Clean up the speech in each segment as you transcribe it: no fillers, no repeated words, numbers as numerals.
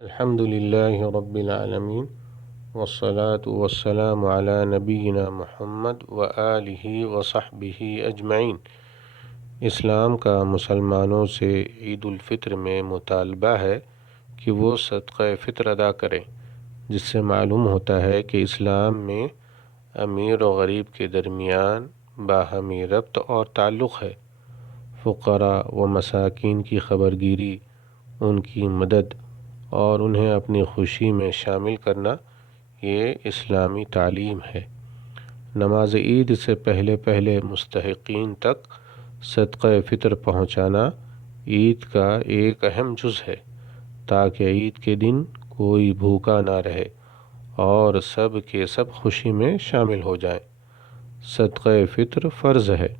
الحمد للہ رب العالمین والصلاة والسلام علی نبینا محمد وآلہ وصحبہ اجمعین۔ اسلام کا مسلمانوں سے عید الفطر میں مطالبہ ہے کہ وہ صدقہ فطر ادا کریں، جس سے معلوم ہوتا ہے کہ اسلام میں امیر و غریب کے درمیان باہمی ربط اور تعلق ہے۔ فقراء و مساکین کی خبرگیری، ان کی مدد اور انہیں اپنی خوشی میں شامل کرنا، یہ اسلامی تعلیم ہے۔ نماز عید سے پہلے مستحقین تک صدقہ فطر پہنچانا عید کا ایک اہم جز ہے، تاکہ عید کے دن کوئی بھوکا نہ رہے اور سب کے سب خوشی میں شامل ہو جائیں۔ صدقہ فطر فرض ہے۔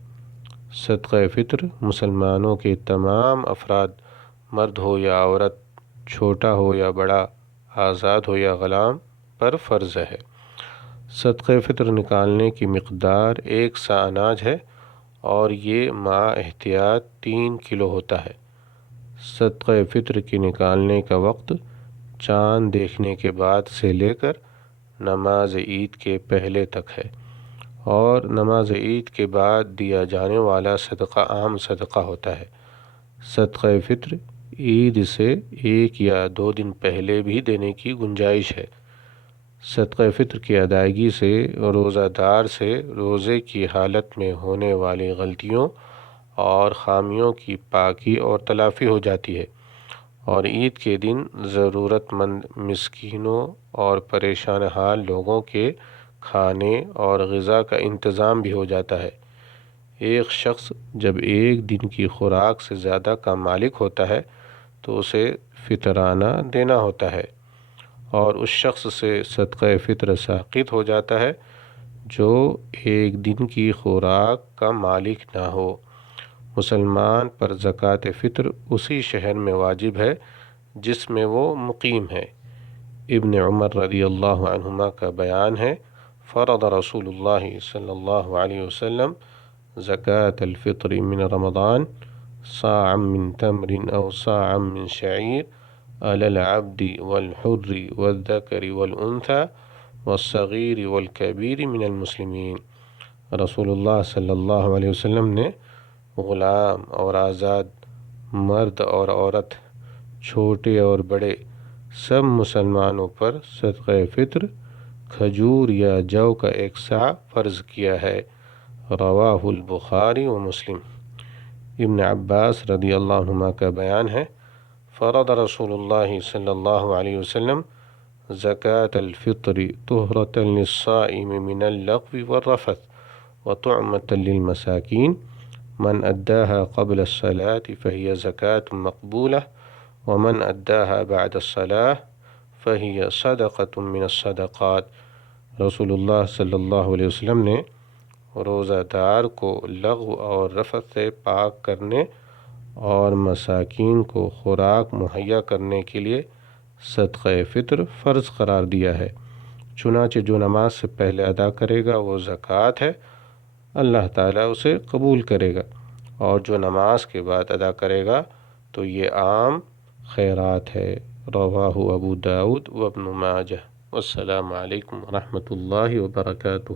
صدقہ فطر مسلمانوں کے تمام افراد، مرد ہو یا عورت، چھوٹا ہو یا بڑا، آزاد ہو یا غلام، پر فرض ہے۔ صدقہ فطر نکالنے کی مقدار 1 سا اناج ہے اور یہ احتیاط 3 کلو ہوتا ہے۔ صدقہ فطر کی نکالنے کا وقت چاند دیکھنے کے بعد سے لے کر نماز عید کے پہلے تک ہے، اور نماز عید کے بعد دیا جانے والا صدقہ عام صدقہ ہوتا ہے۔ صدقہ فطر عید سے 1 یا 2 دن پہلے بھی دینے کی گنجائش ہے۔ صدقہ فطر کی ادائیگی سے روزہ دار سے روزے کی حالت میں ہونے والی غلطیوں اور خامیوں کی پاکی اور تلافی ہو جاتی ہے، اور عید کے دن ضرورت مند مسکینوں اور پریشان حال لوگوں کے کھانے اور غذا کا انتظام بھی ہو جاتا ہے۔ ایک شخص جب ایک دن کی خوراک سے زیادہ کا مالک ہوتا ہے تو اسے فطرانہ دینا ہوتا ہے، اور اس شخص سے صدقہ فطر ساقط ہو جاتا ہے جو ایک دن کی خوراک کا مالک نہ ہو۔ مسلمان پر زکوٰۃ فطر اسی شہر میں واجب ہے جس میں وہ مقیم ہے۔ ابن عمر رضی اللہ عنہما کا بیان ہے، فرض رسول اللہ صلی اللہ علیہ وسلم زکوٰۃ الفطر من رمضان صاعا من تمر او صاعا من شعیر علی العبد والحر والذکر والانثى والصغیر والکبیر من المسلمین۔ رسول اللہ صلی اللہ علیہ وسلم نے غلام اور آزاد، مرد اور عورت، چھوٹے اور بڑے، سب مسلمانوں پر صدقہ فطر کھجور یا جو کا 1 صاع فرض کیا ہے۔ رواہ البخاری و مسلم۔ ابن عباس رضی اللہ عنہما کا بیان ہے، فرض رسول اللہ صلی اللہ علیہ وسلم زکوٰۃ الفطر طہرۃ للصائم من اللغو والرفث وطعمۃ للمساکین، من اداها قبل الصلاة فهي زکاة مقبولہ ومن اداها بعد الصلاة فهي صدقۃ من الصدقات۔ رسول اللہ صلی اللہ علیہ وسلم نے روزہ دار کو لغو اور رفث سے پاک کرنے اور مساکین کو خوراک مہیا کرنے کے لیے صدقہ فطر فرض قرار دیا ہے۔ چنانچہ جو نماز سے پہلے ادا کرے گا وہ زکوٰۃ ہے، اللہ تعالیٰ اسے قبول کرے گا، اور جو نماز کے بعد ادا کرے گا تو یہ عام خیرات ہے۔ رواہ ابو داؤد و ابن ماجہ۔ والسلام علیکم ورحمۃ اللہ وبرکاتہ۔